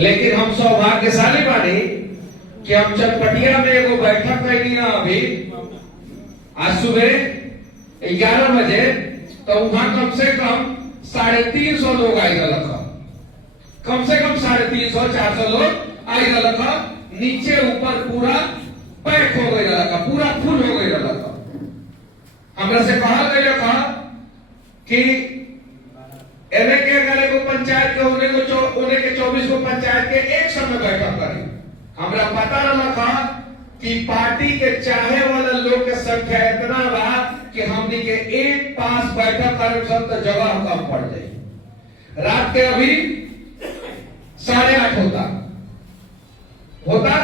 लेकिन हम सौभाग्यशाली बानी कि हम चनपटिया में एगो बैठक कैली ना अभी आज सुबह 11 बजे, तो वहां कम से कम 350 लोग आई रहा, कम से कम 350-400 लोग आई रहा। नीचे ऊपर पूरा पैक हो गई रहा, पूरा फुल हो गई रहा। हमरा से कहा गया था कि एने के अगर एगो पंचायत के उन्हें के 24 गो पंचायत के एक समय बैठक करी। हमरा पता रहा था कि पार्टी के चाहे वाला लोग के संख्या इतना बा कि हमनी के एक पास बैठक करे तो जगह कम पड़ जाए। रात के अभी 8:30 होता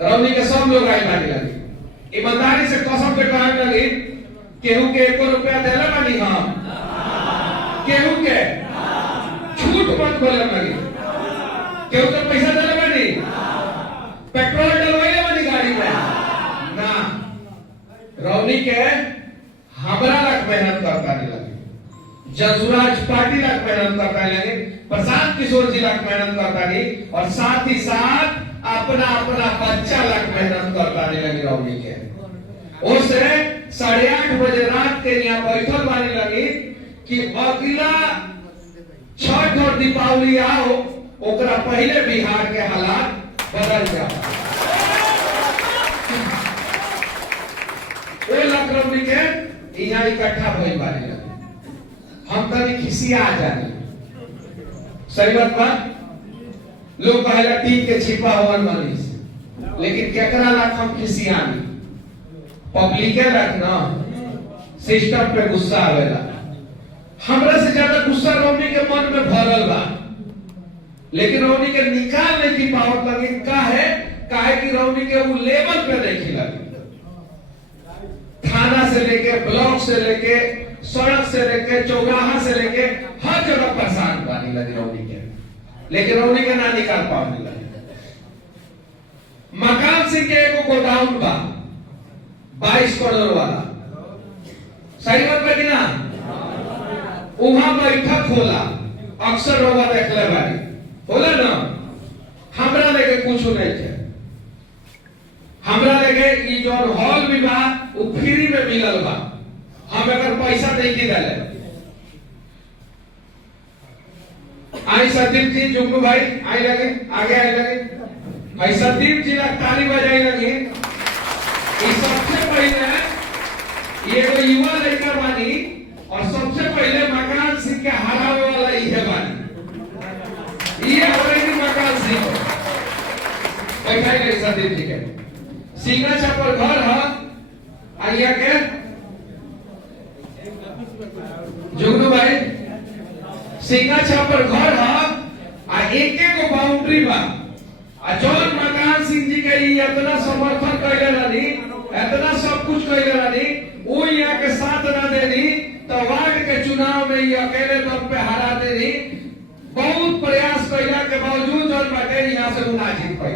रौनी के सब लोग आई बानी लगी। ईमानदारी से कसम के कहने लगी, केहू के 1 रुपया देला बानी हम, केहू के झूठ मत बोले बानी, केहू के पैसा देला बानी, पेट्रोल डलवाइले बानी गाड़ी में ना। रौनी के हमरा लाख मेहनत करता नहीं लगी, जसुराज पार्टी लाख मेहनत करता नहीं लगी, प्रशांत किशोर जी लाख मेहनत करता नहीं, और साथ ही साथ अपना बच्चा लाख मेहनत करता नहीं लगी रौनी के। उससे 8:30 बजे रात के यहाँ बैठल बानी लगी कि अगला छठ और दीपावली आओ ओकरा पहले बिहार के हालात बदल जाओ। लखनऊ के यहाँ इकट्ठा भइल बानी लगी। हम तनी खिसिया जानी, सही बात बा। लोग कहला टीक के छिपा होवन मनीष, लेकिन केकरा लाख हम खिसियानी, पब्लिक के लाख ना, सिस्टम पे गुस्सा आवेला। हमरा से ज्यादा गुस्सा रौनी के मन में भरल बा, लेकिन रौनी के निकाल नहीं की पावत लगी। काहे कि रौनी के वो लेवल पे नहीं लगी। थाना से लेके ब्लॉक से लेके सड़क से लेके चौराहा से लेके हर जगह परेशान पानी लगी रौनी के, लेकिन रौनी के ना निकाल पाने लगे। मकान सिंह के एगो गोडाउन बा 22 करोड़ वाला, सही बात है कि ना। वहां बैठक होला, अक्सर होगा देखले बारी होला ना। हमरा लेके कुछ नहीं थे, हमरा लेके ई जो हॉल भी बा वो फ्री में मिलल बा, हम अगर पैसा नहीं की दले। आई सदीप जी जुगनू भाई आई लगे, आगे आई लगे, भाई सदीप जी लाख ताली बजाई लगी। सबसे पहले ये तो युवा लड़का बानी, और सबसे पहले मकान सिंह के हरावे वाला ये बानी, ये हमारे मकान सिंह बैठाई गई सदीप जी के सिंगा छापर घर है। आइया के जुगनू भाई सिंगा छापर घर है, एक एक बाउंड्री बा। जौन मकान सिंह जी के इतना समर्थन कैले रही, इतना सब कुछ कैले रही, वो यहाँ के साथ ना देनी तो वार्ड के चुनाव में ये अकेले दम पे हरा देनी। बहुत प्रयास कैला के बावजूद जौन बाटे यहाँ से ना जीत पाई।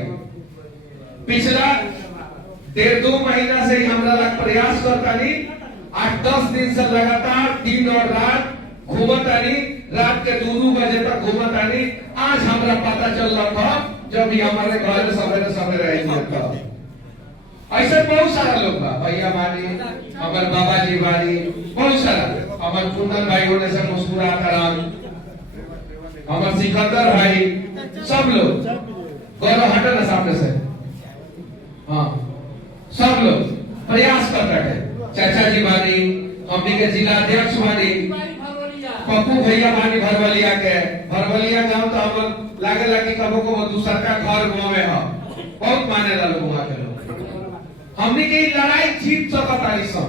पिछला 1.5-2 महीना से ही हमरा लग प्रयास करता नहीं, 8-10 दिन से लगातार दिन और रात घूमतानी, रात के 2-2 बजे तक घूमतानी। आज हमरा पता चल रहा था जब ये हमारे घर में सवेरे रही। ऐसे बहुत सारा लोग बा, भैया बानी, हमारे बाबा जी बानी, बहुत सारा, हमारे कुंदन भाई होने से मुस्कुराता राम, हमारे सिकंदर भाई, सब लोग गौरव हटे ना सामने से, हाँ सब लोग प्रयास कर रहे हैं। चाचा जी बानी, हमनी के जिला अध्यक्ष बानी, पप्पू भैया बानी भरवलिया गांव तो हम लागे लगी कबो को दूसरा का घर गांव में है, बहुत माने ला लोग वहां के लोग। हमने की लड़ाई जीत सकता नहीं सन,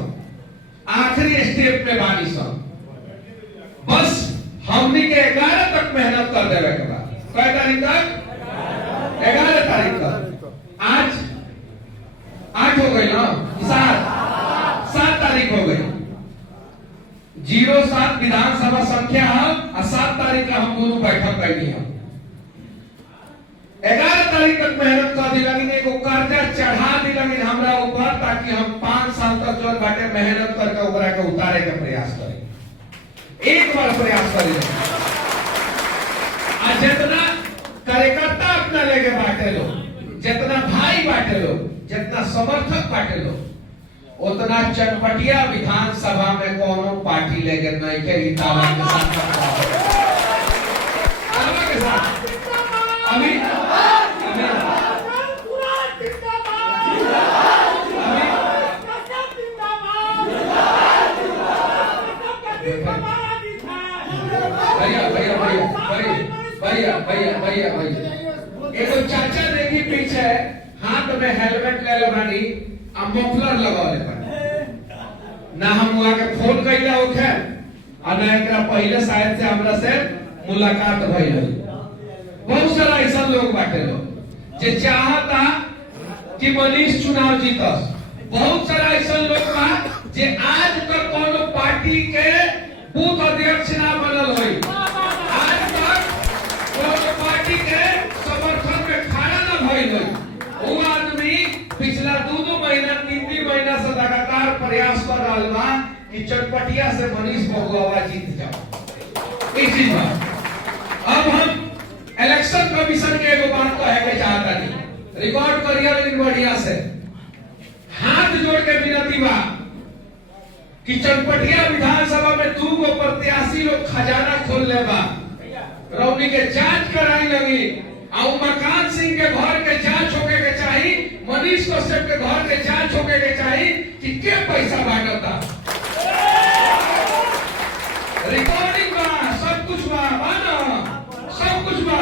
आखिरी स्टेप पे बानी सन। बस हमने के 11 तक मेहनत कर देवे के बाद, कै तारीख तक 11 तारीख तक। आज 8 हो गई ना, 7 तारीख हो गई। 07 विधानसभा संख्या है और 7 तारीख का हम दोनों बैठक करनी है। 11 तारीख तक मेहनत कर दी, लेकिन एगो कर्जा चढ़ा दी लगी हमरा ऊपर, ताकि हम 5 साल तक जो बाटे मेहनत करके ओकरा के उतारे के प्रयास करें। एक बार प्रयास करें, जितना कार्यकर्ता न लेके बांटे लो, जितना भाई बांटे लो, जितना समर्थक बांटे लो, उतना चनपटिया विधानसभा में कोनो पार्टी लेके नहीं के दावा के साथ अभी भैया एक चाचा देखी पीछे हाथ में हेलमेट ले लो बानी आ मफलर लगावले बानी ना हम वहां के फोन कइला होखे आ ना एकरा पहले शायद से हमरा से मुलाकात भइल रही। बहुत सारा ऐसा लोग बाटे लो जे चाहता कि मनीष चुनाव जीतस। बहुत सारा ऐसा लोग बा जे आज तक कोनो पार्टी के बूथ अध्यक्ष ना बनल होई, आज तक कोनो पार्टी के समर्थन में खड़ा ना भइल होई। वो आदमी पिछला 2 महीना 3 महीना से लगातार प्रयास कर रहल बा कि चनपटिया से मनीष बहुआ जीत जाओ। इस चीज बा अब हम इलेक्शन कमीशन के एगो बात कहे के चाहता नहीं, रिकॉर्ड करिए लेकिन बढ़िया से हाथ जोड़ के विनती बा कि चनपटिया विधानसभा में 2 गो प्रत्याशी लोग खजाना खोल ले बा, रौनी के जांच कराई लगी और मकान सिंह के घर के जांच होके के चाहिए, मनीष कश्यप के घर के जांच होके के चाहिए कि के पैसा बांटता। रिकॉर्डिंग बा, सब कुछ बा, ना सब कुछ बा।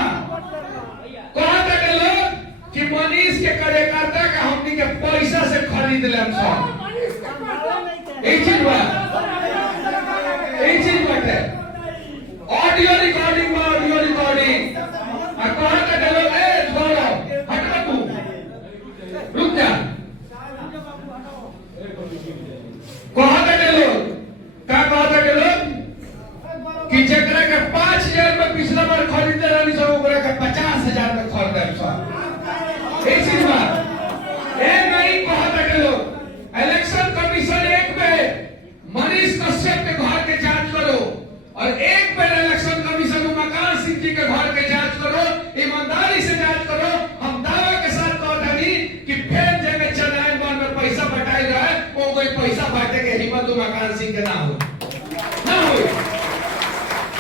कहा था के लोग कि मनीष के कार्यकर्ता का हमनी के पैसा से खरीद ले हम सब। एक चीज बा, एक चीज बाटे ऑडियो रिकॉर्डिंग बा, ऑडियो रिकॉर्डिंग आ कहा था के लोग ए छोड़ो हट तू रुक जा। कहा था के लोग का कहा था के लोग कि जकरा के 5000 में पिछला बार खरीदे रहनी सब ओकरा के 50000 में खरीदे सब। एक चीज बा ए नहीं कहा था के लोग इलेक्शन कमीशन एक पे मनीष कश्यप के घर के जांच करो और एक पे इलेक्शन कमीशन मकान सिंह जी के घर के जांच करो, ईमानदारी से जांच करो। हम दावा के साथ कहता नहीं कि फिर जगह चनायन बन में पैसा बटाई रहा है वो कोई पैसा बांटे के हिम्मत मकान सिंह के ना हो, ना हो।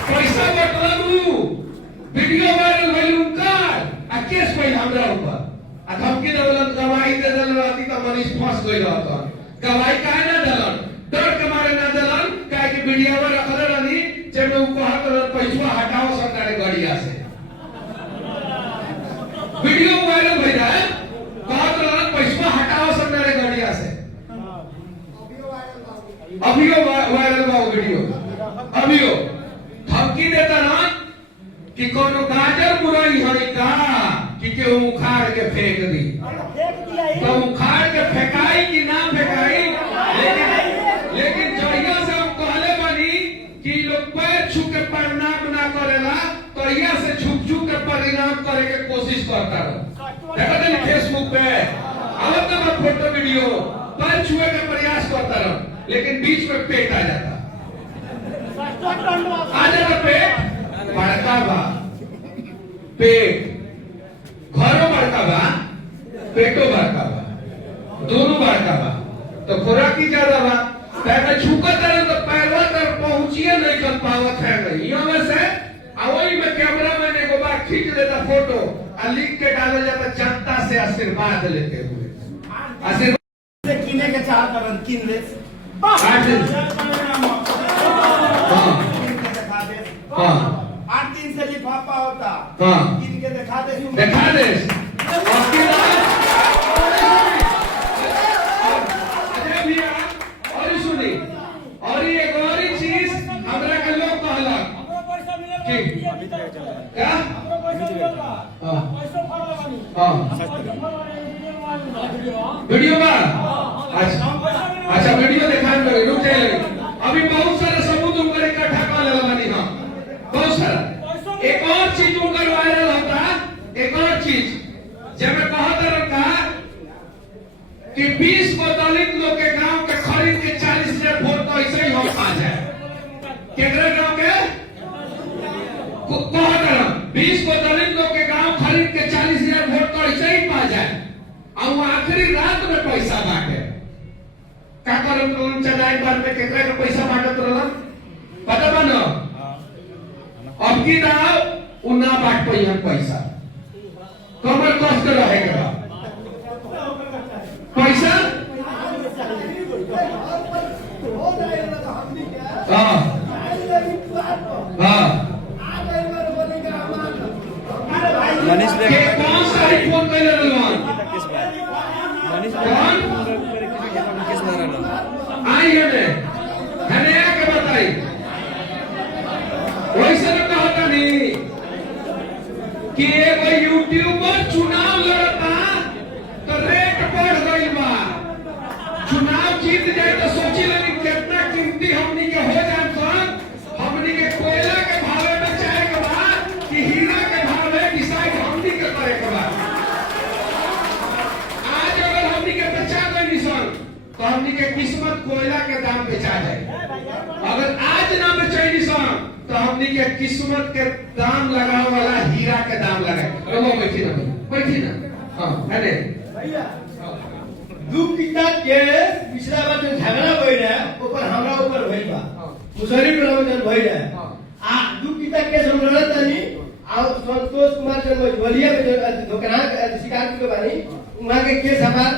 पैसा बटलू वीडियो वायरल भइल उनकर आ केस भइल हमरा ऊपर आ धमकी देलन, गवाही दे देलन रहती त मनीष फंस गइल रहत। गवाही काहे ना देलन, डर के मारे ना देलन, काहे कि वीडियो में रखले रहनी जेमे उ कहत रहन पैसा हटाओ सरकारी गाड़िया से। वीडियो वायरल भइल है, कहत रहन पैसा हटाओ सरकारी गाड़िया से। अभियो वायरल बा वीडियो, अभियो धमकी देता ना कि कोनो गाजर मुरई हई का कि केहू उखाड़ के फेंक दी, तो उखाड़ के फेंकाई कि ना फेंकाई। लेकिन जहिया से हम कहले बानी कि लोग पैर छू के प्रणाम ना करेला, तो यहाँ से छुप छुप के परिणाम करे के कोशिश करता रहो। देखा था फेसबुक पे आवत ना फोटो वीडियो, पैर छुए के प्रयास करता रहो, लेकिन बीच में पेट आ जाता, आ जाता पेट बड़का बा, पेट घरों बड़का बा, पेटो बड़का बा, दोनों बड़का बा, तो खुराकी ज्यादा बा। पैर छुकत रहे तो पैरवा तक पहुंचिए नहीं कर पावत है नहीं। यहाँ से वही में कैमरा मैन एगो बार खींच लेता फोटो और लिख के डाला जाता जनता से आशीर्वाद लेते हुए। आशीर्वाद से किने के चाहत करन किन ले हाँ 8 दिन से लिफाफा होता हाँ किन के दिखा दे अजय भैया। और सुनी और ये एक और चीज हमरा के लोग कहलक कि क्या वीडियो बा, अच्छा वीडियो दिखा दो, रुक जाइए। अभी बहुत सारा सबूत उनकर इकट्ठा कर लेला बानी हम, बहुत सारा। एक और चीज उनकर वायरल होता, एक और चीज जब मैं कहता रखा कि 20 को दलित लोग के गांव के खरीद के 40,000 वोट तो ऐसे ही हो पा जाए। केकरे गांव के कहता 20 को दलित लोग के गांव खरीद के 40,000 और आखिरी रात में पैसा बांटे का करम तुम चढ़ाई बार में केकरा के पैसा बांटत रहलन पता बा न अब की दाव उ ना बांट पइहन पैसा कमर कस के रहे के बा पैसा हां हां मनीष के कौन सा फोन कैले रहलन मनीष किस तरह आइए ने हने आके बताई वैसे न कहता नहीं कि एगो यूट्यूबर चुनाव लड़ता तो रेट बढ़ गई बा चुनाव जीत जाए तो सोची लेनी कितना कीमती हमनी के हो जाए सन हमनी के कोयला के भावे में चाहे के बा कि हीरा के भावे डिसाइड हमनी के करे के बा आज अगर हमनी के बचा गई सन तो हमनी के किस्मत कोयला के दाम बेचा जाए अगर आज ना बेचैनी सन तो हमनी के किस्मत के दाम लगाने वाला हीरा के दाम लगाए लोगों बैठी ना हाँ है भैया दू कितना के पिछला बार जो झगड़ा भई रहे ऊपर हमरा ऊपर भई बा मुसरी टोला में जब भई रहे आ दू कितना केस हम लड़त तनी आ संतोष कुमार जो बलिया में जो दुकान शिकार के बानी वहां के केस हमार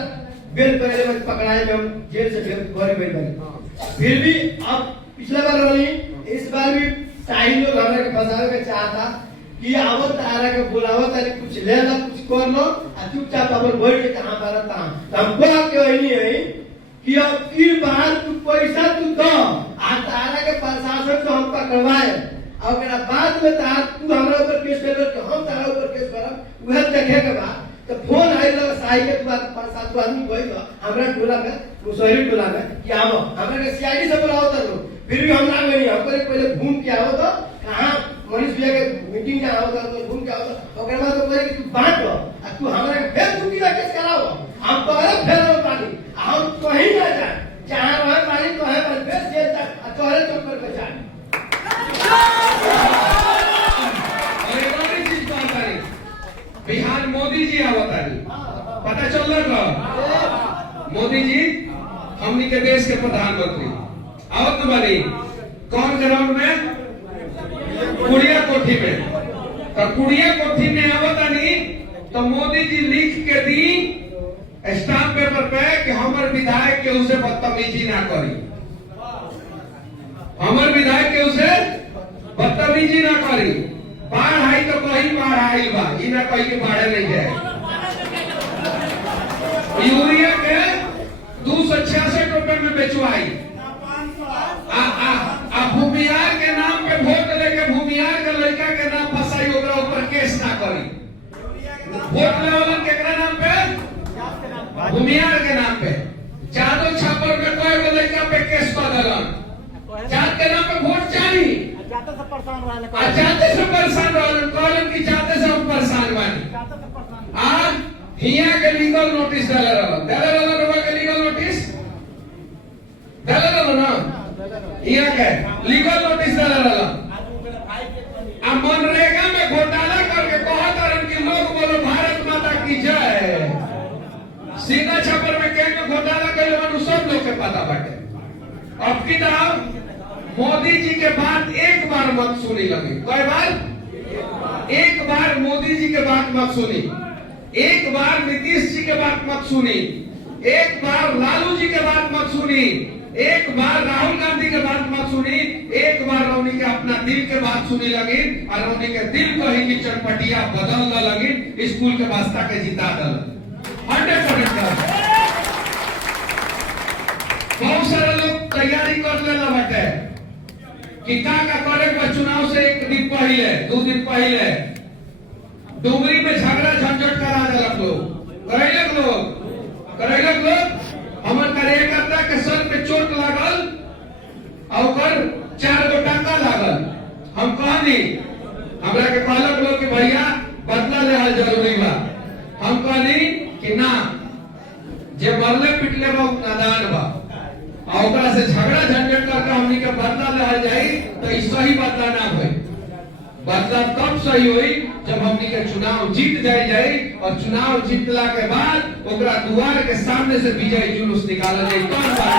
बेल पहले में पकड़ाए में हम जेल से घर भई बनी फिर भी अब पिछला बार वाली इस बार भी टाइम लोग हमरा के फंसावे के चाहता कि आवत तारा के बुलावत तारे कुछ ले ला कुछ कर लो आ चुपचाप अपन बैठ के कहां बारत कहां हमको के वही है कि अब की बार तू पैसा तू दो आ तारा के प्रशासन से हम पकड़वाए और ओकरा बाद में तार तू हमरा ऊपर केस कर के हम तारा ऊपर केस करब वह देखे के बाद तो फोन आइल साई के बाद 5-7 आदमी गइल हमरा टोला में मुसहरी टोला में कि आवो हमरा के सीआईडी से बुलाओ तो फिर भी हम ना गई हम पहले घूम के आओ तो कहां मनीष भैया के मीटिंग में आओ तो घूम के आओ तो ओकर बाद तो बोले कि तू बांट लो आ तू हमरा के फिर तू की केस कराओ हम तोरे फेर पानी हम कहीं ना जा जहां रहे पानी तो है पर फिर जेल तक आ तोरे चक्कर पे जा और एक और चीज बात है बिहार मोदी जी आवत है पता चल रहा मोदी जी हमनी के देश के प्रधानमंत्री आवत बनी कौन ग्राउंड में कुड़िया कोठी में तो कुड़िया कोठी में आवत नहीं तो मोदी जी लिख के दी स्टाम्प पेपर पे कि हमर विधायक के उसे बदतमीजी ना करी हमर विधायक के उसे बदतमीजी ना करी बाढ़ आई तो कहीं बाढ़ आई बा ई ना कहीं के बाढ़े नहीं जाए यूरिया के 266 रुपए में बेचवाई आ भूमियार के नाम पे वोट लेके भूमियार के लड़का के नाम फसाई ओकरा ऊपर केस ना करी वोट लेवलन केकरा नाम पे भूमियार के नाम पे जादव छापर में कोई गो लड़का पे केस कर देलन जात के नाम पे वोट चाहिए जाते से परेशान रहलन कहलन कि जाते से हम परेशान बानी आज हिया के लीगल नोटिस देले रहलन के लीगल नोटिस देले रहलन ना हिया के लीगल नोटिस देले रहलन आ मनरेगा में घोटाला करके कहत रहन कि लोग बोलो भारत माता की जय सीधा छपर में केंगे घोटाला कइले बानु सब लोग के पता बाटे अब की तरह मोदी जी के बात एक बार मत सुनी लगे कई बार एक बार मोदी जी के बात मत सुनी एक बार नीतीश जी के बात मत सुनी एक बार लालू जी के बात मत सुनी एक बार राहुल गांधी के बात मत सुनी एक बार रौनी के अपना दिल के बात सुनी लगी और रौनी के दिल कही की चटपटिया बदल न लगी स्कूल के वास्ता के जिता दल 100% बहुत सारे लोग तैयारी कर लेना बाटे कि का करे चुनाव से एक दिन पहले 2 दिन पहले डुमरी में झगड़ा झंझट करा देलक लोग करैलक लोग हमर कार्यकर्ता के सर पे चोट लागल और 4 गो टाका लागल हम कहनी हमरा के कहलक लोग कि भैया बदला लेना जरूरी बा हम कहनी कि ना जे मरले पिटले बा नादान बा और ओकरा से झगड़ा झंझट करके हमनी के बदला ले जाई तो ई सही बदला ना होई बदला तब सही हुई जब हमनी के चुनाव जीत जाए और चुनाव जीतला के बाद ओकरा दुआर के सामने से विजय जुलूस निकाला जाए कौन बात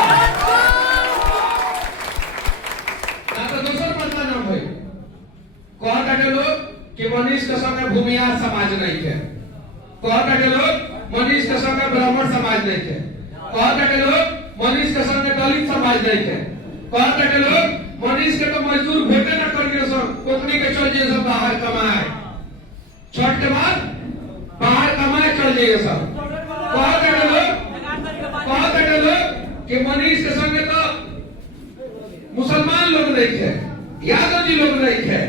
ना तो दोसर बदला ना होई कहता के लोग कि मनीष के संगे भूमिहार समाज नहीं है कहता के लोग मनीष के संगे ब्राह्मण समाज नहीं है कहता के लोग मनीष के संगे दलित समाज नहीं है कहता के लोग मनीष के तो मजदूर भेटे ना कर दिए सब ओकनी के चल जाइए सब बाहर कमाए छठ के बाद बाहर कमाए चल जाइए सब कहते के लोग कि मनीष के संगे तो मुसलमान लोग नहीं है यादव जी लोग नहीं है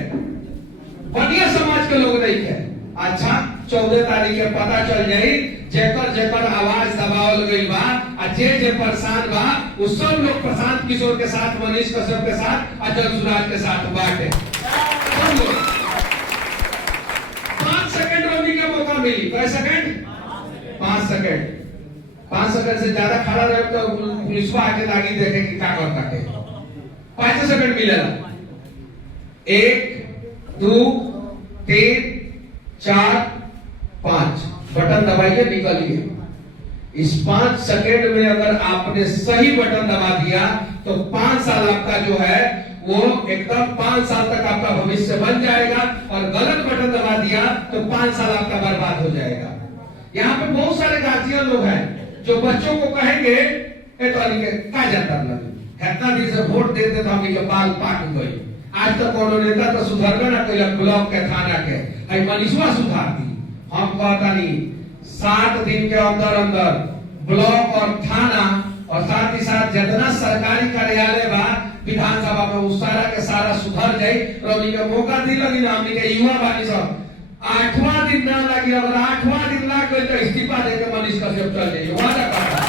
बनिया समाज के लोग नहीं है अच्छा 14 तारीख के पता चल जाई जेकर जेकर आवाज दबावल गई बा आ जे परेशान बा वो सब लोग प्रशांत किशोर के साथ मनीष कश्यप के साथ अजय सुराज के साथ बाटे 5 सेकंड रोने का मौका मिली कै सेकंड 5 सेकंड 5 सेकंड से ज्यादा खड़ा रहे तो पुलिस आके लागी देखे कि क्या करता है 5 सेकंड मिलेगा 1 2 3 4 5 बटन दबाइए निकलिए इस 5 सेकंड में अगर आपने सही बटन दबा दिया तो 5 साल आपका जो है वो एकदम 5 साल तक आपका भविष्य बन जाएगा और गलत बटन दबा दिया तो 5 साल आपका बर्बाद हो जाएगा यहाँ पे बहुत सारे गार्जियन लोग हैं जो बच्चों को कहेंगे क्या जाता इतना दिन से वोट देते तो हम बाल पाक गई आज तक कोनो नेता तो सुधरबे ना कैलक ब्लॉक के थाना के आई मनीषवा सुधार दी हम कहता नहीं 7 दिन के अंदर अंदर ब्लॉक और थाना और साथ ही साथ जितना सरकारी कार्यालय बा विधानसभा में उस सारा के सारा सुधर जाए रवि के मौका दी लगी ना हमने के युवा बानी सब 8वां दिन ना लगी अगर 8वां दिन ना कोई तो इस्तीफा देके मनीष कश्यप चल जाइए वादा करता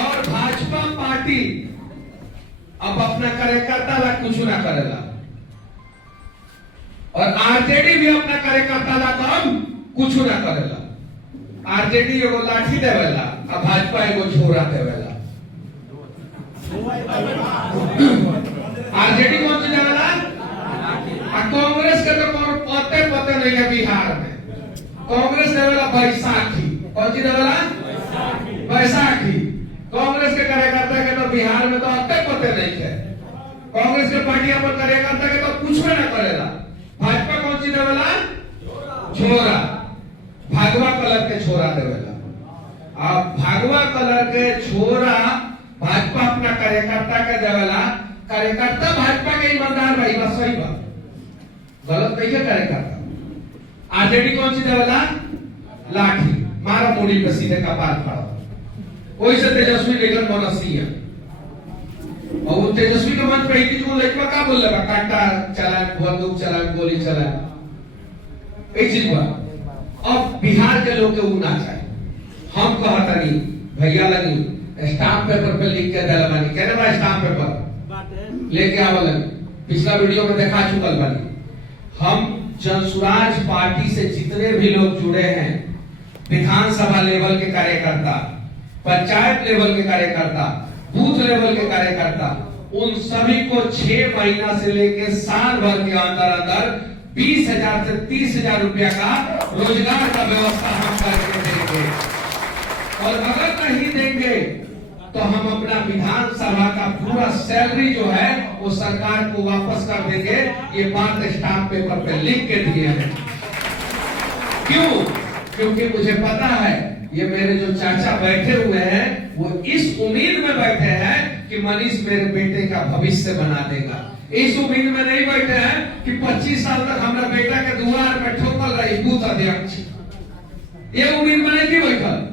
और भाजपा पार्टी अब अपना कार्यकर्ता ला कुछ ना करेला और आरजेडी भी अपना कार्यकर्ता ला काम कुछ ना करेला आरजेडी एगो लाठी देवेला और भाजपा एगो झोरा देवेला आरजेडी कौन सी देवेला कांग्रेस के तो पते नहीं है बिहार में कांग्रेस देवेला बैसाखी कौन सी देवेला बैसाखी कांग्रेस के कार्यकर्ता के तो बिहार में तो अब तक पते नहीं है कांग्रेस के पार्टी पर कार्यकर्ता के तो कुछ भी ना करेला भाजपा कौन सी देवेला छोरा भागवा कलर के छोरा देवेला अब भागवा कलर के छोरा भाजपा अपना कार्यकर्ता के देवेला कार्यकर्ता भाजपा के ईमानदार भाई बस सही बात गलत नहीं है कार्यकर्ता आरजेडी कौन सी देवेला लाठी मारा मोड़ी पे सीधे कपार फाड़ा वही से तेजस्वी लेकर मनसी है और वो तेजस्वी के मन पे ही जो लड़का का बोल रहा कांटा चला बंदूक चला गोली चला एक चीज हुआ अब बिहार के लोग के उना चाहे हम कहता नहीं भैया लगी स्टाम्प पेपर पे लिख के दिला बानी कहने बा स्टाम्प पेपर लेके आवा लगी पिछला वीडियो में दिखा चुकल बानी हम जनसुराज पार्टी से जितने भी लोग जुड़े हैं विधानसभा लेवल के कार्यकर्ता पंचायत लेवल के कार्यकर्ता बूथ लेवल के कार्यकर्ता उन सभी को 6 महीना से लेकर साल भर के अंदर अंदर 20,000 से 30,000 रुपया का रोजगार का व्यवस्था हम करके देंगे और अगर नहीं देंगे तो हम अपना विधानसभा का पूरा सैलरी जो है वो सरकार को वापस कर देंगे ये बात स्टाम्प पेपर पे लिख के दिए हैं क्यों क्योंकि मुझे पता है ये मेरे जो चाचा बैठे हुए हैं वो इस उम्मीद में बैठे हैं कि मनीष मेरे बेटे का भविष्य बना देगा इस उम्मीद में नहीं बैठे हैं कि 25 साल तक हमारा बेटा के द्वार पे ठोकल रही बूथ अध्यक्ष ये उम्मीद में नहीं बैठल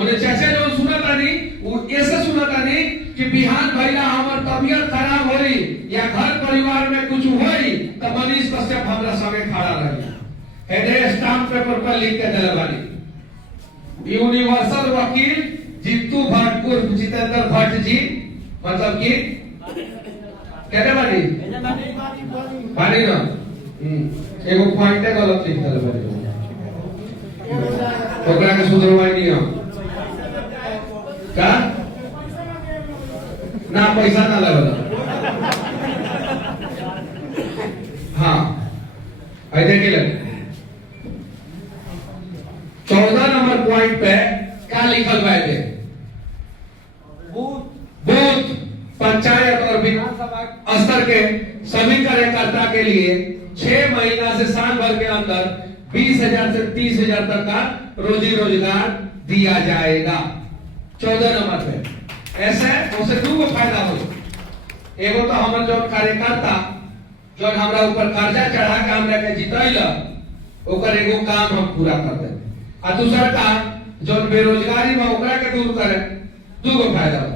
उन्हें चाचा जो सुना था नहीं वो ऐसे सुना था नहीं कि बिहान भैया हमार तबियत खराब होई या घर परिवार में कुछ होई तो मनीष कश्यप हमारा संगे खड़ा रही हेडे स्टाम्प पेपर पर लिख के दिला बानी यूनिवर्सल वकील जितू भट्ट उर्फ जितेंद्र भट्ट जी मतलब कि कहते बानी ना एगो पॉइंट गलत लिख दिला बानी ओकरा के सुधरवाई नहीं हो का ना पैसा ना लगल भाई देखिए लग 14 नंबर पॉइंट पे क्या लिखल बाटे? बूथ पंचायत और विधानसभा स्तर के सभी कार्यकर्ता के लिए 6 महीना से साल भर के अंदर 20,000 से 30,000 तक का रोजी रोजगार दिया जाएगा। 14 नंबर पे ऐसे उसे दो फायदा हो। एगो तो हमर जो कार्यकर्ता जो हमरा ऊपर कर्जा चढ़ा के हमरा के जितैल ओकर एगो काम हम पूरा कर दे, आ दूसरा काम जो बेरोजगारी में ओकरा के दूर करे, दूगो फायदा हो।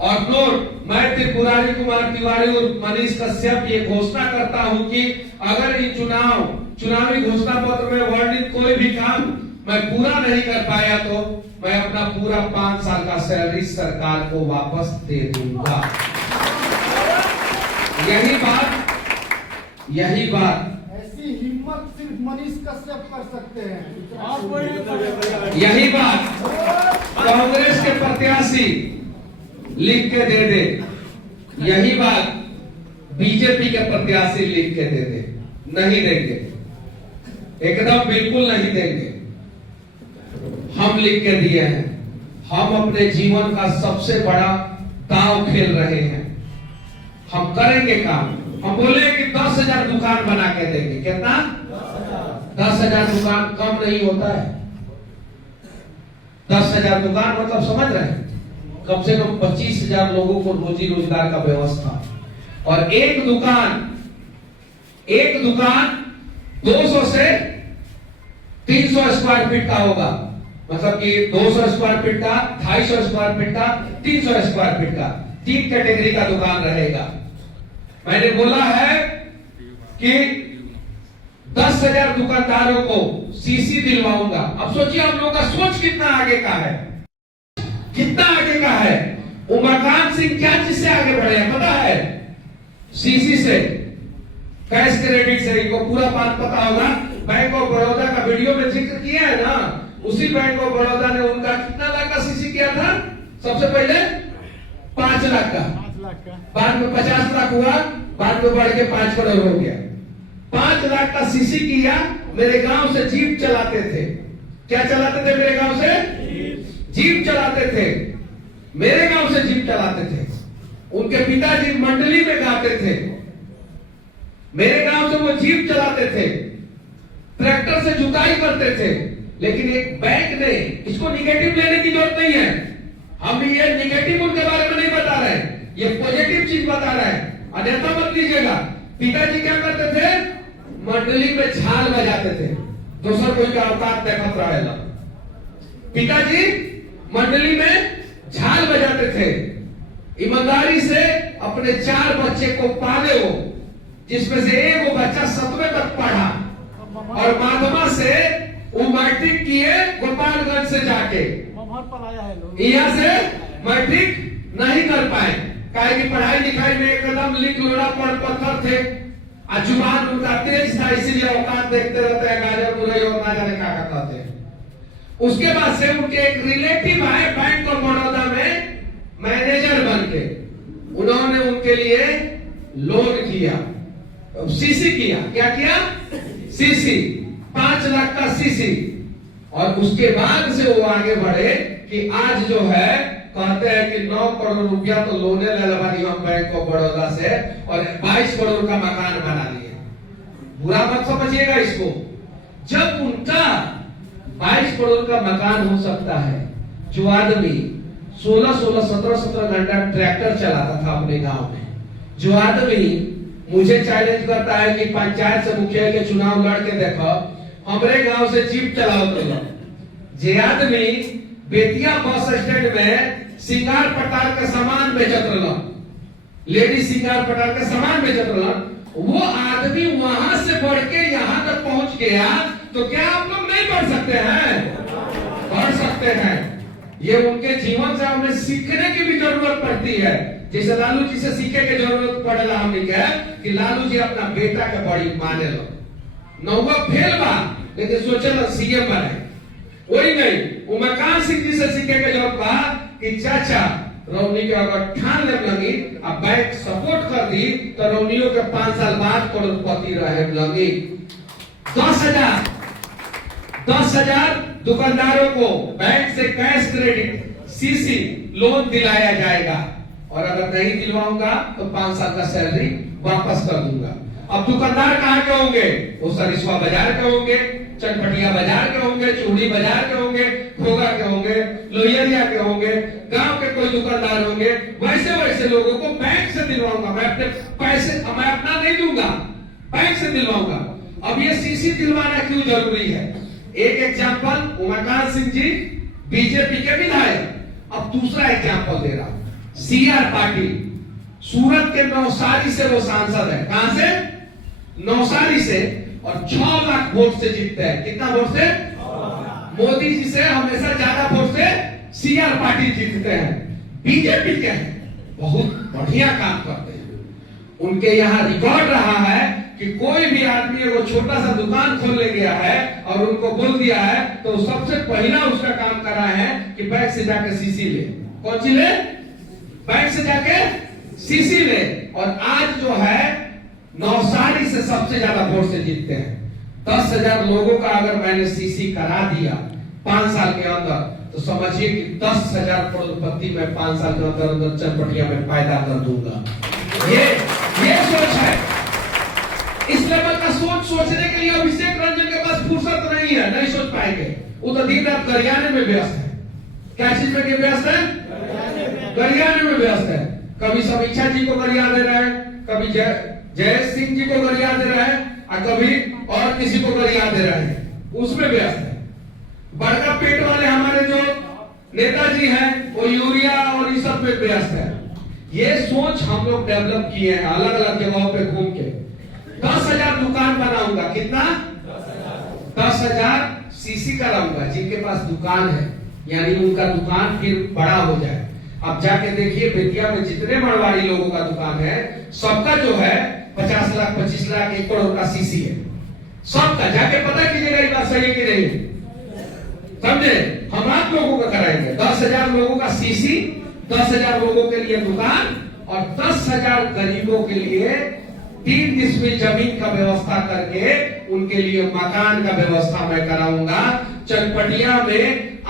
और नोट, मैं त्रिपुरारी कुमार तिवारी और मनीष कश्यप ये घोषणा करता हूं कि अगर इन चुनावी घोषणा पत्र में वर्णित कोई भी काम मैं पूरा नहीं कर पाया तो मैं अपना पूरा 5 साल का सैलरी सरकार को वापस दे दूंगा। यही बात ऐसी हिम्मत सिर्फ मनीष कश्यप कर सकते हैं। यही बात कांग्रेस के प्रत्याशी लिख के दे दे, यही बात बीजेपी के प्रत्याशी लिख के दे दे। नहीं देंगे, एकदम बिल्कुल नहीं देंगे। हम लिख के दिए हैं, हम अपने जीवन का सबसे बड़ा दांव खेल रहे हैं। हम करेंगे काम। हम बोले कि 10,000 दुकान बना के देंगे। कितना? 10,000 दुकान कम नहीं होता है। 10,000 दुकान मतलब समझ रहे हैं, कम से कम 25,000 लोगों को रोजी रोजगार का व्यवस्था। और एक दुकान 200 से 300 स्क्वायर फीट का होगा, मतलब कि 200 स्क्वायर फीट का, 250 स्क्वायर फीट का, 300 स्क्वायर फीट का, 3 कैटेगरी का दुकान रहेगा। मैंने बोला है कि 10,000 दुकानदारों को सीसी दिलवाऊंगा। अब सोचिए आप लोगों का सोच कितना आगे का है, कितना आगे का है। उमाकांत सिंह क्या चीज से आगे बढ़े हैं पता है? सीसी से, कैश क्रेडिट से। इनको पूरा बात पता होगा। बैंक ऑफ बड़ौदा का वीडियो में जिक्र किया है ना, उसी बैंक ऑफ बड़ौदा ने उनका कितना लाख का सीसी किया था? सबसे पहले 5 लाख का, बाद में 50 लाख हुआ, बाद में बढ़ के 5 करोड़ हो गया। 5 लाख का सीसी किया। मेरे गांव से जीप चलाते थे। क्या चलाते थे? मेरे गांव से जीप चलाते थे। मेरे गांव से जीप चलाते थे। उनके पिताजी मंडली में गाते थे। मेरे गांव से वो जीप चलाते थे, ट्रैक्टर से जुताई करते थे। लेकिन एक बैंक ने, इसको निगेटिव लेने की जरूरत नहीं है, हम ये निगेटिव उनके बारे में नहीं बता रहे हैं, ये पॉजिटिव चीज बता रहे हैं। अन्यथा मत लीजिएगा। पिताजी क्या करते थे? मंडली में झाल बजाते थे, दूसरा कोई का औकात देखत रहेगा। पिताजी मंडली में झाल बजाते थे, ईमानदारी से अपने 4 बच्चे को पाले हो, जिसमें से एक बच्चा 7वें तक पढ़ा और माध्यमा से वो मैट्रिक किए गोपालगंज से जाके। यहाँ से मैट्रिक नहीं कर पाए, काहे की पढ़ाई लिखाई में एकदम लिख लोड़ा पढ़ पत्थर थे। जुबान उनका तेज था, इसीलिए औकात देखते रहते हैं, गाजर मुरई और ना जाने क्या कहते हैं। उसके बाद से उनके एक रिलेटिव आए बैंक ऑफ बड़ौदा में मैनेजर बन के, उन्होंने उनके लिए लोन किया, सीसी किया। क्या किया? सीसी, 5 लाख का सीसी। और उसके बाद से वो आगे बढ़े कि आज जो है कहते हैं कि 9 करोड़ रुपया तो लोने ले लबानी हम बैंक ऑफ बड़ौदा से, और 22 करोड़ का मकान बना लिए। बुरा मत समझिएगा इसको। जब उनका 22 करोड़ का मकान हो सकता है, जो आदमी 17 घंटा ट्रैक्टर चलाता था अपने गांव में, जो आदमी मुझे चैलेंज करता है कि पंचायत से मुखिया के चुनाव लड़ के देखो, हमरे गांव से जीप चलाओ तो, जे आदमी बेतिया बस स्टैंड में सिंगार पटार का सामान बेचत रहा, लेडी सिंगार पटार का सामान बेचत रहा, वो आदमी वहां से बढ़ के यहां तक पहुंच गया, तो क्या आप लोग नहीं बढ़ सकते हैं? बढ़ सकते हैं। ये उनके जीवन से हमें सीखने की भी जरूरत पड़ती है। जैसे लालू जी से सीखे के जरूरत पड़ेगा हमने क्या कि लालू जी अपना बेटा के बड़ी माने लो, 9वां फेल बा लेकिन सोचे लो सीएम बने। वही नहीं, उमाकांत सिंह जी से सीखे के जरूरत बा कि चाचा रौनी के अगर ठान ले लगी, अब बैंक सपोर्ट कर दी तो रौनियों के 5 साल बाद करोड़पति रहे लगी। 10,000 दुकानदारों को बैंक से कैश क्रेडिट सीसी लोन दिलाया जाएगा, और अगर नहीं दिलवाऊंगा तो 5 साल का सैलरी वापस कर दूंगा। अब दुकानदार कहाँ के होंगे? वो सरिस्वा बाजार के होंगे, चनपटिया बाजार के होंगे, चूड़ी बाजार के होंगे, खोगा के होंगे, लोहिया के होंगे, गांव के कोई दुकानदार होंगे। वैसे लोगों को बैंक से दिलवाऊंगा। मैं अपने पैसे मैं अपना नहीं दूंगा, बैंक से दिलवाऊंगा। अब ये सीसी दिलवाना क्यों जरूरी है? एक एग्जाम्पल उमाकांत सिंह जी बीजेपी के विधायक। अब दूसरा एग्जाम्पल दे रहा हूं, CR पाटिल सूरत के नौसारी से वो सांसद है। कहां से? नौसारी से, और 6 लाख वोट से जीतते हैं। कितना वोट से? मोदी जी से हमेशा ज्यादा वोट से CR पाटिल जीतते हैं। बीजेपी के हैं, बहुत बढ़िया काम करते हैं। उनके यहाँ रिकॉर्ड रहा है कि कोई भी आदमी वो छोटा सा दुकान खोलने गया है और उनको बोल दिया है तो सबसे पहला उसका काम कर रहा है कि बैंक से जाके सीसी ले। कौन सी ले? बैंक से जाके सीसी ले। और आज जो है नौसारी से सबसे ज्यादा वोट से जीतते हैं। 10,000 लोगों का अगर मैंने सीसी करा दिया 5 साल के अंदर, तो समझिए कि 10,000 करोड़पति मैं 5 साल के अंदर चनपटिया में पैदा कर दूंगा। ये सोच है। इस लेवल का सोचने के लिए अभिषेक रंजन के पास फुर्सत नहीं है, नहीं सोच पाएंगे। वो तो दिन रात गरियाने में व्यस्त है। क्या चीज में व्यस्त है? गरियाने में व्यस्त है। कभी समीक्षा जी को गरिया दे रहे हैं, कभी जयेश सिंह जी को गरिया दे रहे हैं, और कभी और किसी को गरिया दे रहे हैं, उसमें व्यस्त है। बड़का पेट वाले हमारे जो नेताजी हैं वो यूरिया और इस सब में व्यस्त है। ये सोच हम लोग डेवलप किए हैं अलग अलग जगहों पे घूम के। 10,000 दुकान बनाऊंगा। कितना? 10,000 सीसी कराऊंगा जिनके पास दुकान है, यानी उनका दुकान फिर बड़ा हो जाए। अब जाके देखिए बेतिया में जितने मारवाड़ी लोगों का दुकान है, सबका जो है 50 लाख 25 लाख 1 करोड़ का सीसी है सबका। जाके पता कीजिएगा ये बात सही है कि नहीं, समझे? हम आप लोगों का कराएंगे। 10,000 लोगों का सीसी, 10,000 लोगों के लिए दुकान, और 10,000 गरीबों के लिए 3 डिसमिल जमीन का व्यवस्था करके उनके लिए मकान का व्यवस्था मैं कराऊंगा। चनपटिया में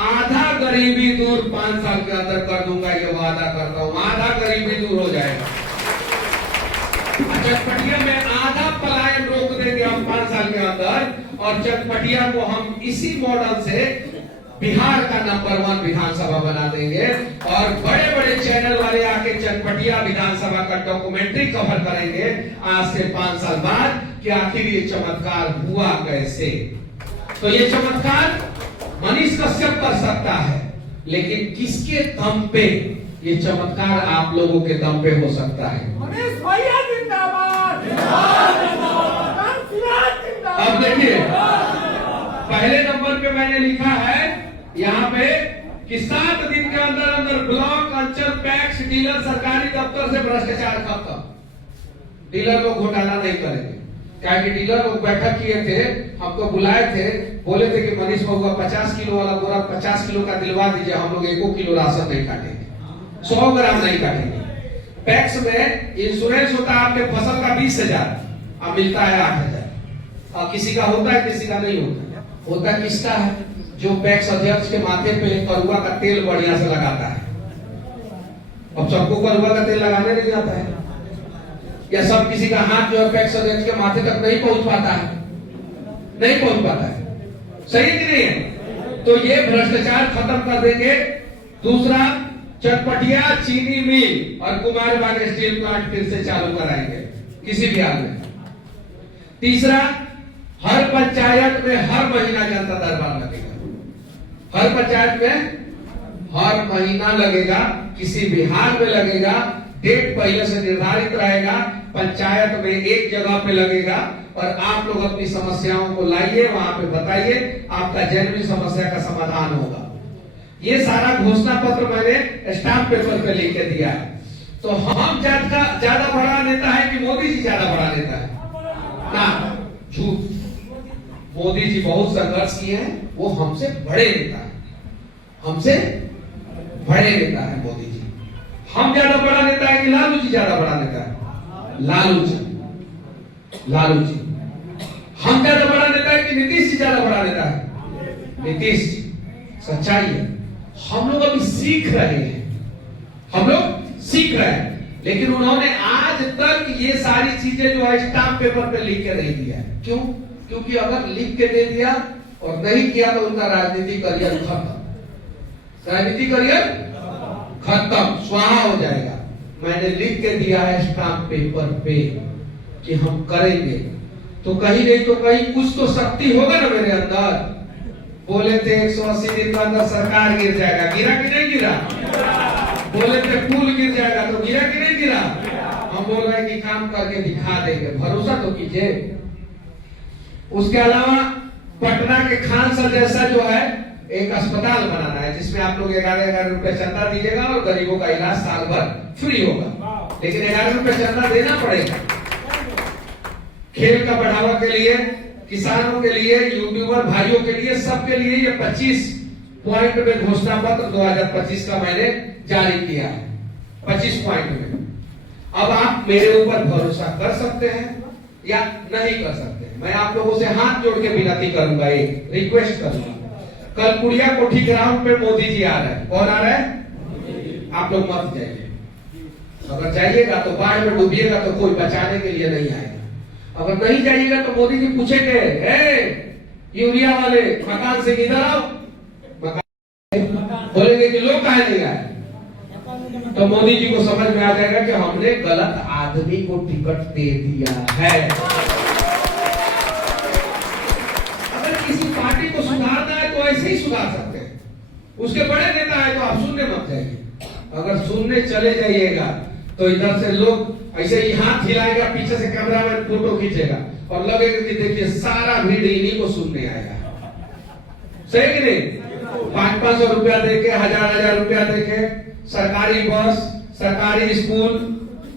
आधा गरीबी दूर 5 साल के अंदर कर दूंगा, ये वादा करता हूं। आधा गरीबी दूर हो जाएगा। चनपटिया में आधा पलायन रोक देंगे हम 5 साल के अंदर, और चनपटिया को हम इसी मॉडल से बिहार का नंबर 1 विधानसभा बना देंगे। और बड़े बड़े चैनल वाले आके चनपटिया विधानसभा का डॉक्यूमेंट्री कवर करेंगे आज से 5 साल बाद कि आखिर ये चमत्कार हुआ कैसे। तो ये चमत्कार मनीष कश्यप कर सकता है, लेकिन किसके दम पे? ये चमत्कार आप लोगों के दम पे हो सकता है। मनीष भैया जिंदाबाद। अब देखिए पहले नंबर पे मैंने लिखा है यहाँ पे कि 7 दिन के अंदर अंदर ब्लॉक, अंचल, पैक्स, डीलर, सरकारी दफ्तर से भ्रष्टाचार खत्म। डीलर को घोटाला नहीं करेंगे। क्या कि डीलर लोग बैठक किए थे, हमको बुलाए थे, बोले थे कि मनीष बाबू का 50 किलो वाला बोरा 50 किलो का दिलवा दीजिए, हम लोग 1 किलो राशन नहीं काटेंगे, 100 ग्राम नहीं काटेंगे। पैक्स में इंश्योरेंस होता है आपके फसल का 20,000, अब मिलता है 8,000। और किसी का होता है, किसी का नहीं होता। होता किसका है? जो पैक्स अध्यक्ष के माथे पे करुआ का तेल बढ़िया से लगाता है। अब सबको करुआ का तेल लगाने नहीं आता है, या सब किसी का हाथ जो है पैक्स अध्यक्ष के माथे तक नहीं पहुंच पाता है, नहीं पहुंच पाता है। सही कि नहीं है? तो ये भ्रष्टाचार खत्म कर देंगे। दूसरा, चनपटिया चीनी मिल और कुमारबाग स्टील प्लांट फिर से चालू कराएंगे किसी भी हाल में। तीसरा, हर पंचायत में हर महीना जनता दरबार लगेगा। हर पंचायत में हर महीना लगेगा, किसी भी हाल में लगेगा। डेट पहले से निर्धारित रहेगा, पंचायत में एक जगह पे लगेगा, और आप लोग अपनी समस्याओं को लाइए, वहां पे बताइए, आपका जन्मी समस्या का समाधान होगा। ये सारा घोषणा पत्र मैंने स्टाम्प पेपर पे लिख के दिया है। तो हम ज्यादा बड़ा नेता है कि मोदी जी ज्यादा बड़ा नेता है? ना, झूठ। मोदी जी बहुत संघर्ष किए हैं, वो हमसे बड़े नेता है, हमसे बड़े नेता है मोदी जी। हम ज्यादा बड़ा नेता है कि लालू जी ज्यादा बड़ा नेता है? लालू जी। हम ज्यादा बड़ा नेता है कि नीतीश जी ज्यादा बड़ा नेता है? नीतीश। सच्चाई है, हम लोग अभी सीख रहे हैं, हम लोग सीख रहे हैं, लेकिन उन्होंने आज तक ये सारी चीजें जो है स्टाम्प पेपर पे लिख के नहीं दिया है। क्यों? क्योंकि अगर लिख के दे दिया और नहीं किया तो उनका राजनीतिक करियर खत्म, राजनीतिक करियर खत्म, स्वाहा हो जाएगा। मैंने लिख के दिया है स्टाम्प पेपर पे कि हम करेंगे, तो कहीं नहीं तो कहीं कुछ तो शक्ति होगा ना मेरे अंदर। बोले थे 180 दिन के अंदर सरकार गिर जाएगा, गिरा कि नहीं गिरा? बोले थे पुल गिर जाएगा, तो गिरा कि नहीं गिरा? हम बोल रहे हैं कि काम करके दिखा देंगे, भरोसा तो कीजिए। उसके अलावा पटना के खान सर जैसा जो है एक अस्पताल बनाना है, जिसमें आप लोग 11,000 रुपए चंदा दीजिएगा और गरीबों का इलाज साल भर फ्री होगा, लेकिन 11 रुपए चंदा देना पड़ेगा। खेल का बढ़ावा के लिए, किसानों के लिए, यूट्यूबर भाइयों के लिए, सबके लिए ये 25 पॉइंट में घोषणा पत्र 2025 का मैंने जारी किया है, 25 पॉइंट में। अब आप मेरे ऊपर भरोसा कर सकते हैं या नहीं कर सकते हैं। मैं आप लोगों से हाथ जोड़ के विनती करूंगा, एक रिक्वेस्ट करूंगा। कल कुड़िया कोठी ग्राउंड पे मोदी जी आ रहे हैं। कौन आ रहा है? आप लोग मत जाइए, अगर जाइएगा तो बाढ़ में डूबिएगा तो कोई बचाने के लिए नहीं आएगा। अगर नहीं जाइएगा तो मोदी जी पूछेंगे, यूरिया वाले मकान से किधर आओ, मकान बोलेंगे कि लोग काहे नहीं आए, तो मोदी जी को समझ में आ जाएगा कि हमने गलत आदमी को टिकट दे दिया है। अगर किसी पार्टी को सुधारना है तो ऐसे ही सुधार सकते हैं। उसके बड़े नेता है तो आप सुनने मत जाइए, अगर सुनने चले जाइएगा तो इधर से लोग ऐसे ही हाथ हिलाएगा, पीछे से कैमरा में फोटो खींचेगा और लगेगा कि देखिए सारा भीड़ इन्हीं को सुनने आएगा। सही कि नहीं? 500-500 रुपया देके, 1000-1000 रुपया देके सरकारी बस, सरकारी स्कूल,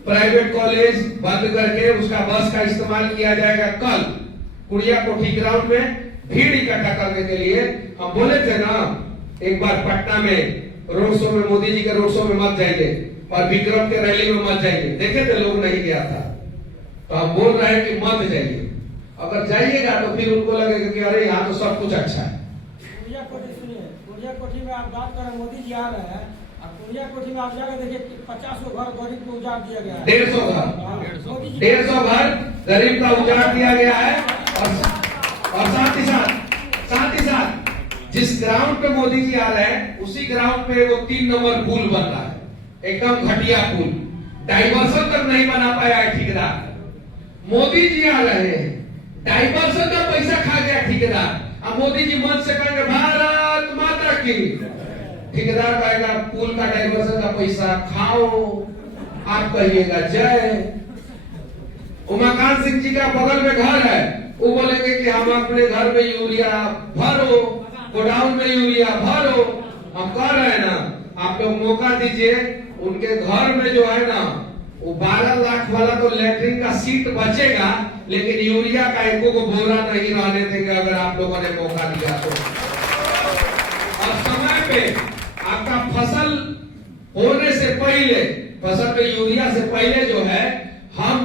प्राइवेट कॉलेज बंद करके उसका बस का इस्तेमाल किया जाएगा। कल कुड़िया कोठी ग्राउंड में भीड़ इकट्ठा करने के लिए हम बोले थे ना, एक बार पटना में रोड शो में, मोदी जी के रोड शो में मत जाइए और विक्रम के रैली में मत जाइए। देखे थे लोग नहीं गया था, तो हम बोल रहे हैं कि मत जाइए। अगर जाइएगा तो फिर उनको लगेगा कि अरे यहाँ तो सब कुछ अच्छा है। कुड़िया कोठी सुनिए, कुड़िया कोठी में आप बात करें, मोदी जी आ रहे हैं, अब कुड़िया कोठी में आप जाकर देखिए 50 घर गरीब को उजाड़ दिया गया है। 150 घर गरीब का उजाड़ दिया गया है। और साथ ही साथ जिस ग्राउंड पे मोदी जी आ रहे हैं उसी ग्राउंड पे वो 3 नंबर पुल बन रहा है, एकदम घटिया पुल, डाइवर्सन तक नहीं बना पाया है ठेकेदार। मोदी जी आ रहे हैं, डाइवर्सन का पैसा खा गया ठेकेदार। अब मोदी जी मंच से कहेंगे भारत माता की, ठेकेदार कहेगा पुल का डाइवर्सन का पैसा खाओ, आप कहिएगा जय। उमाकांत सिंह जी का बगल में घर है, वो बोलेंगे कि हम अपने घर में यूरिया भरो, गोडाउन में यूरिया भरो। हम कह रहे हैं ना, आप लोग मौका दीजिए। उनके घर में जो है ना वो 12 लाख वाला तो लैट्रिन का सीट बचेगा, लेकिन यूरिया का एको को बोरा नहीं रहने देंगे अगर आप लोगों ने मौका दिया तो। और समय पे आपका फसल होने से पहले, फसल पे यूरिया से पहले जो है, हम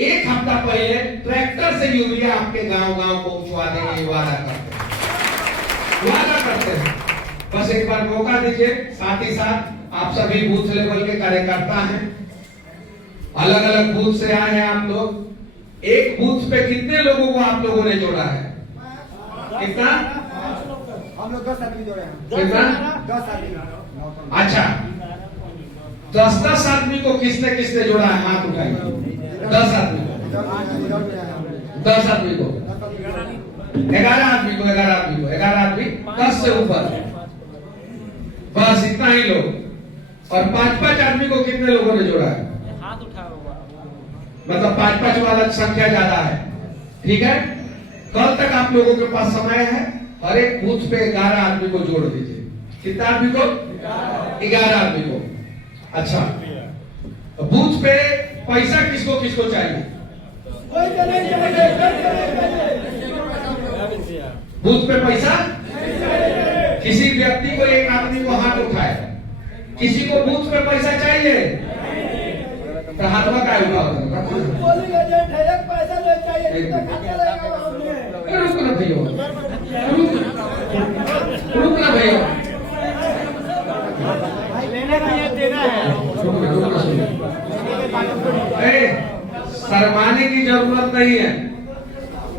1 हफ्ता पहले ट्रैक्टर से यूरिया आपके गांव-गांव पहुंचवा देंगे, वादा करते हैं। बस एक बार मौका दीजिए। साथ ही साथ आप सभी बूथ लेवल के कार्यकर्ता हैं, अलग अलग बूथ से आए हैं आप लोग। एक बूथ पे कितने लोगों को आप लोगों ने जोड़ा है? कितना? हम लोग 10 आदमी जोड़े हैं। कितना? 10 आदमी। अच्छा, 10-10 आदमी को किसने किसने जोड़ा है? हाथ उठाइए। 10 आदमी को, 10 आदमी को, 11 आदमी को, 11 आदमी को, 11 आदमी 10 से ऊपर, बस इतना ही लोग। और 5-5 आदमी को कितने लोगों ने जोड़ा है? हाथ उठा होगा, मतलब 5-5 वाला संख्या ज्यादा है। ठीक है, कल तक आप लोगों के पास समय है, हर एक बूथ पे 11 आदमी को जोड़ दीजिए। कितना आदमी को? 11 आदमी को। अच्छा, बूथ पे पैसा किसको किसको चाहिए? बूथ पे पैसा किसी व्यक्ति को, एक आदमी को हाथ उठाए, किसी को बूथ पे पैसा चाहिए? तो हाथ में काय उठाओ रखो पोलिंग एजेंट है, एक पैसा ले चाहिए, कितना खर्चा लगेगा हमने? रुक ना भैया रुक ना भैया लेने का ये देना है। रुक ना ए शर्माने की जरूरत नहीं है,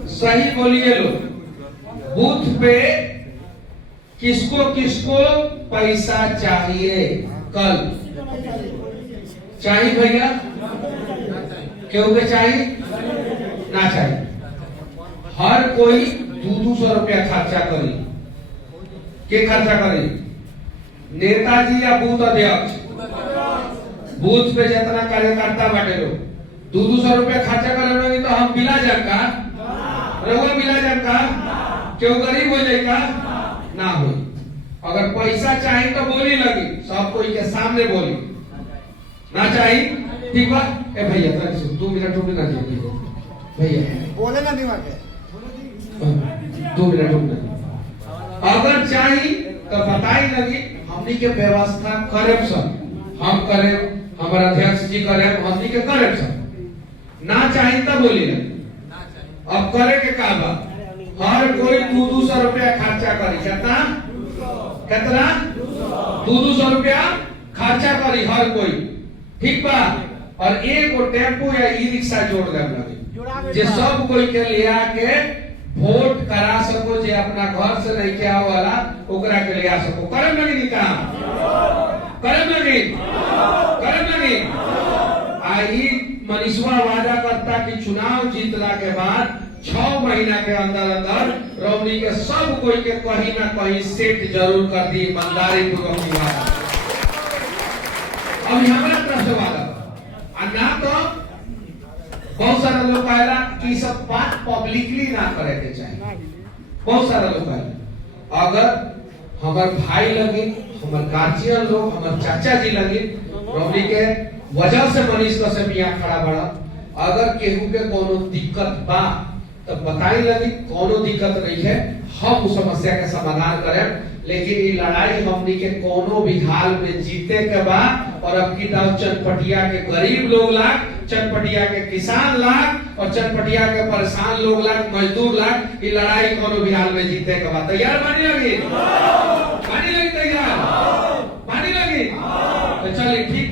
सही बोलिए लोग। बूथ पे किसको किसको पैसा चाहिए कल चाहिए भैया? क्यों के चाहिए ना चाहिए? हर कोई 200 रुपया खर्चा करी। के खर्चा करी? नेताजी या बूथ अध्यक्ष? बूथ पे जितना कार्यकर्ता बैठे लोग 200 रुपया खर्चा करेंगे तो हम बिला जंका रहुआ बिला जंका क्यों गरीब हो जाएगा ना हो। अगर पैसा चाहिए तो बोली लगी, सब कोई के सामने बोली। ना चाहिए ठीक बा? ए भैया 2 मिनट रुक ना दीजिए भैया, बोले ना दिमाग है 2 मिनट रुक ना। अगर चाहिए तो बताई लगी, हमनी के व्यवस्था करे सब, हम करे, हमारे अध्यक्ष जी करे, हमनी के करे सब। ना चाहिए तो बोली लगी। अब करे के का बा? हर कोई 200 रुपया खर्चा करी। कितना कितना 200 रुपया खर्चा करी हर कोई, ठीक बा? और एक टेम्पो या ई रिक्शा जोड़ देना जे सब कोई के लिया के वोट करा सको, जे अपना घर से नहीं क्या वाला ओकरा के लिया सको। करम लगी निकाम, करम लगी, करम लगी। आई मनीषवा वादा करता कि चुनाव जीतला के बाद 6 महीना के अंदर अंदर रौनी के सब कोई के कहीं ना कहीं सेट जरूर कर दी, ईमानदारी पूर्वक निभाया। अब हमारा तरफ से वादा ना तो बहुत सारा लोग कहला कि सब बात पब्लिकली ना करे के चाहिए। बहुत सारा लोग कहला अगर हमार भाई लगे, हमार गार्जियन लोग, हमार चाचा जी लगे रौनी के वजह से मनीष कश्यप यहाँ खड़ा बड़ा, अगर केहू के कोनो दिक्कत बा तो बताई लगी, कोनो दिक्कत नहीं है, हम उस समस्या के समाधान करें। लेकिन ये लड़ाई हमनी के कोनो भी हाल में जीते के बाद, और अब की दाव चनपटिया के गरीब लोग लाग, चनपटिया के किसान लाग, और चनपटिया के परेशान लोग लाग, मजदूर लाग, ये लड़ाई कोनो भी हाल में जीते के बाद। तैयार मानी लगी? मानी लगी तैयार? मानी लगी? तो चलिए ठीक